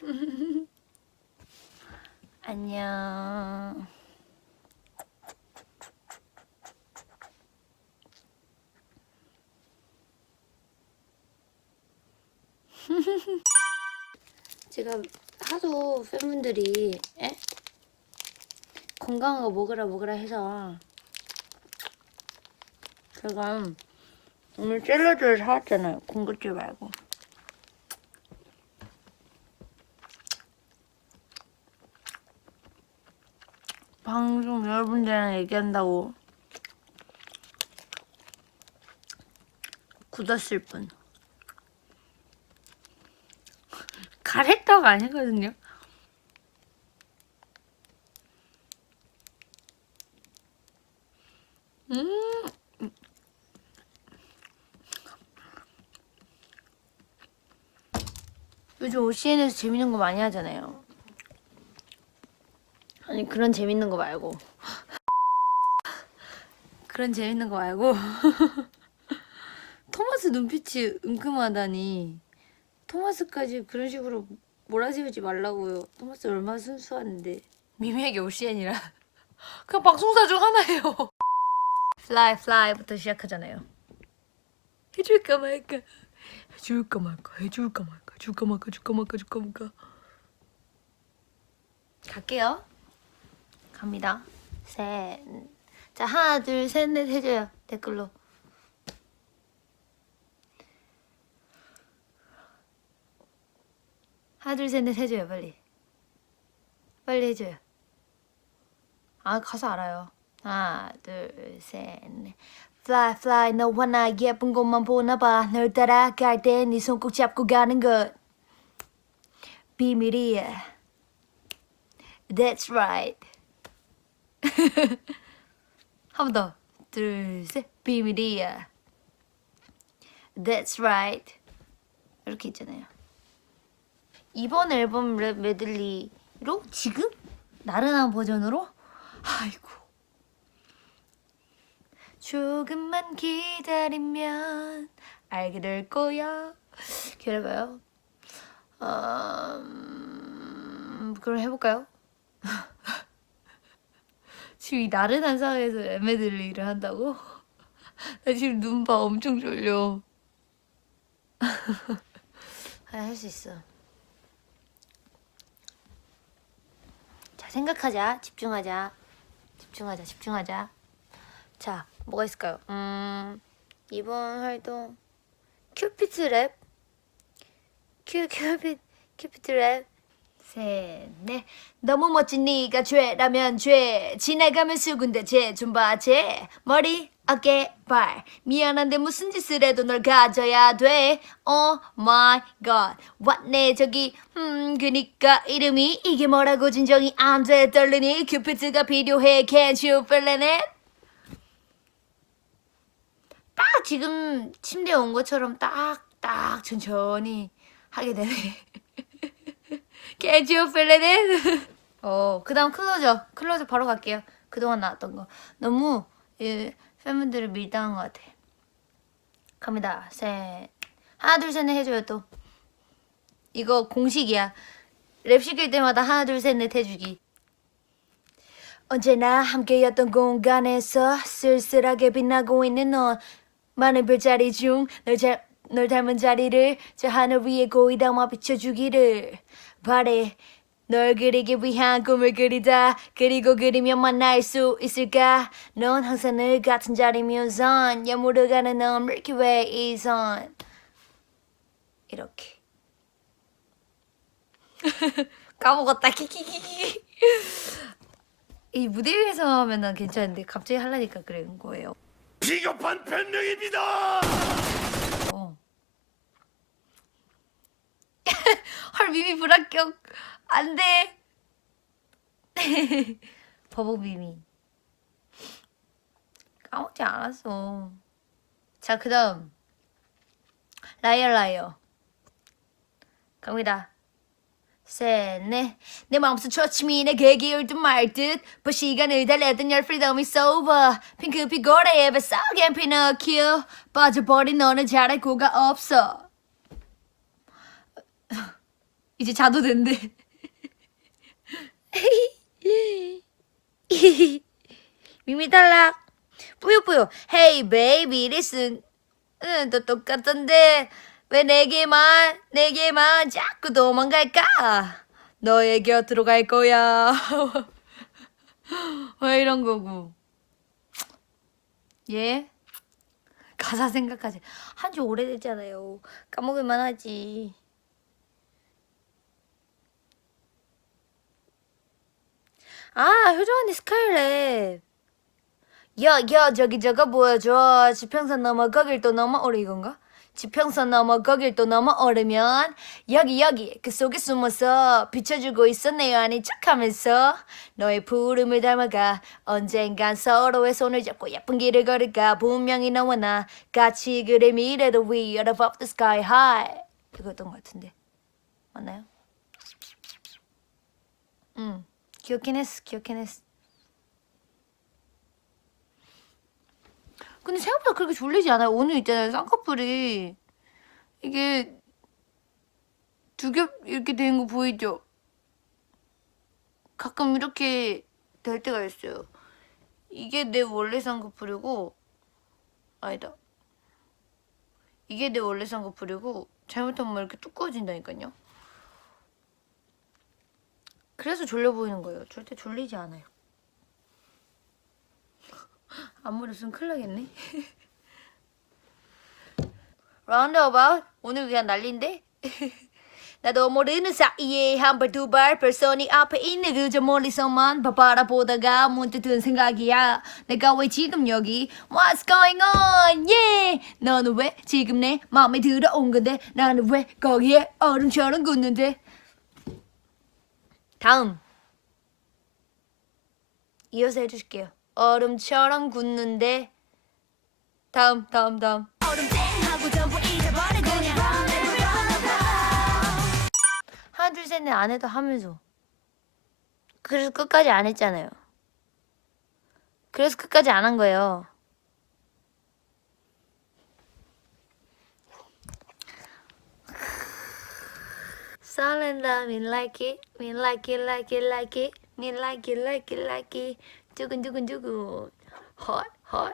안녕. 제가 하도 팬분들이 에? 건강한 거 먹으라 먹으라 해서 제가 오늘 샐러드를 사왔잖아요. 군것질 말고. 방송 여러분들이랑 얘기한다고 굳었을 뿐. 가래떡 아니거든요. 음. 요즘 OCN에서 재밌는 거 많이 하잖아요. 아니 그런 재밌는 거 말고. 그런 재밌는 거 말고? 토마스 눈빛이 은큼하다니. 토마스까지 그런 식으로 몰아세우지 말라고요. 토마스 얼마나 순수한데. 미미에게 OCN이라. 그냥 방송사 중 하나예요. 플라이 플라이부터 시작하잖아요. 해줄까 말까? 해줄까 말까? 해줄까 말까? 줄까 말까? 줄까 말까? 줄까 말까? 갈게요. 갑니다. 셋. 자, 하나, 둘, 셋, 넷 해줘요. 댓글로. 하나, 둘, 셋, 넷 해줘요. 빨리. 빨리 해줘요. 아, 가사 알아요. 하나, 둘, 셋, 넷. Fly, fly, 너와 나 예쁜 곳만 보나 봐. 널 따라갈 때네손 꼭 잡고 가는 것. 비밀이야. That's right. 한 번 더. 둘, 셋. 비밀이야. That's right. 이렇게 있잖아요. 이번 앨범 랩 메들리로 지금 나른한 버전으로 아이고 조금만 기다리면 알게 될 거야. 기다려봐요. 음, 그럼 해볼까요? 지금 이 나른한 상황에서 에메들리를 한다고? 나 지금 눈봐 엄청 졸려. 할 수 있어. 자 생각하자, 집중하자, 집중하자, 집중하자. 자 뭐가 있을까요? 음 이번 활동 큐피트 랩, 큐 큐피 큐피트 랩. 셋, 넷. 너무 멋진 네가 죄라면 죄. 지나가면 수군데 죄좀 봐, 죄. 머리, 어깨, 발. 미안한데 무슨 짓을 해도 널 가져야 돼. Oh my god. 왔네, 저기. 음, 그니까 이름이 이게 뭐라고 진정이 안 돼. 떨리니 큐피트가 필요해. Can't you feel it? 딱 지금 침대에 온 것처럼 딱딱 천천히 하게 되네. Can't you? 어, 그 다음 클로저. 클로저 바로 갈게요. 그동안 나왔던 거. 너무 예, 팬분들을 밀당한 것 같아. 갑니다. 셋. 하나, 둘, 셋, 넷 해줘요, 또. 이거 공식이야. 랩 시킬 때마다 하나, 둘, 셋, 넷 해주기. 언제나 함께였던 공간에서 쓸쓸하게 빛나고 있는 넌 많은 별자리 중널 널 닮은 자리를 저 하늘 위에 고이 담아 비춰주기를 바래 널 그리기 위한 꿈을 그리다 그리고 그리면 만날 수 있을까? 넌 항상 늘 같은 자리면 선. 여물어가는 넌 Way 이선? 이렇게. 까먹었다. 키키키키. 이 무대 위에서 하면 난 괜찮은데 갑자기 하려니까 그런 거예요. 비겁한 변명입니다. 어. 헐 미미 불합격. 안돼. 버벅 미미 까먹지 않았어. 자 그다음. 라이어 라이어. 갑니다. 셋넷 내 마음속 초침이 내게 기울듯 말듯. 그 시간을 달래던 freedom is over. 핑크빛 고래에 뱃속엔 피노키오 빠져버린 너는 잘할 구가 없어 이제 자도 된대. 미미 탈락. 뿌요뿌요. Hey baby. 응, 또 똑같던데 왜 내게만 내게만 자꾸 도망갈까? 너의 곁으로 갈 거야. 왜 이런 거고? 예? 가사 생각하지. 한 지 오래됐잖아요. 까먹을 만 하지. 아, 효정 언니 스카이랩. 야, 야, 저기 저거 보여줘. 지평선 넘어 거길 또 넘어 오래 이건가? 지평선 넘어 거길 또 넘어 오르면 여기 여기 그 속에 숨어서 비춰주고 있었네요 아닌 척하면서 너의 부름을 닮아가 언젠간 서로의 손을 잡고 예쁜 길을 걸을까 분명히 너와 나 같이 그래 we are above the sky high 이거였던 것 같은데 맞나요? 응 기억긴 했어 근데 생각보다 그렇게 졸리지 않아요. 오늘 있잖아요. 쌍꺼풀이 이게 두 겹 이렇게 된 거 보이죠? 가끔 이렇게 될 때가 있어요. 이게 내 원래 쌍꺼풀이고 아니다. 이게 내 원래 쌍꺼풀이고 잘못하면 이렇게 두꺼워진다니까요. 그래서 졸려 보이는 거예요. 절대 졸리지 않아요. 앞머리 쓰면 큰일 나겠네. 라운드어바웃 오늘 그냥 난린데? 나도 모르는 사이에 한 발 두 발 벌써니 앞에 있는 그저 멀리서만 바라보다가 문득 든 생각이야 내가 왜 지금 여기 What's going on yeah 너는 왜 지금 내 마음에 들어온 건데 나는 왜 거기에 얼음처럼 굳는데 다음. 이어서 해주실게요. 얼음처럼 굳는데. 다음 다음 다음. 하나 둘 셋 넷 안 해도 하면서. 그래서 끝까지 안 했잖아요. 그래서 끝까지 안 한 거예요 Salenda, me like it, me like it, like it, like it, me like it, like it, like it, jugun jugun jugun. Hot, hot,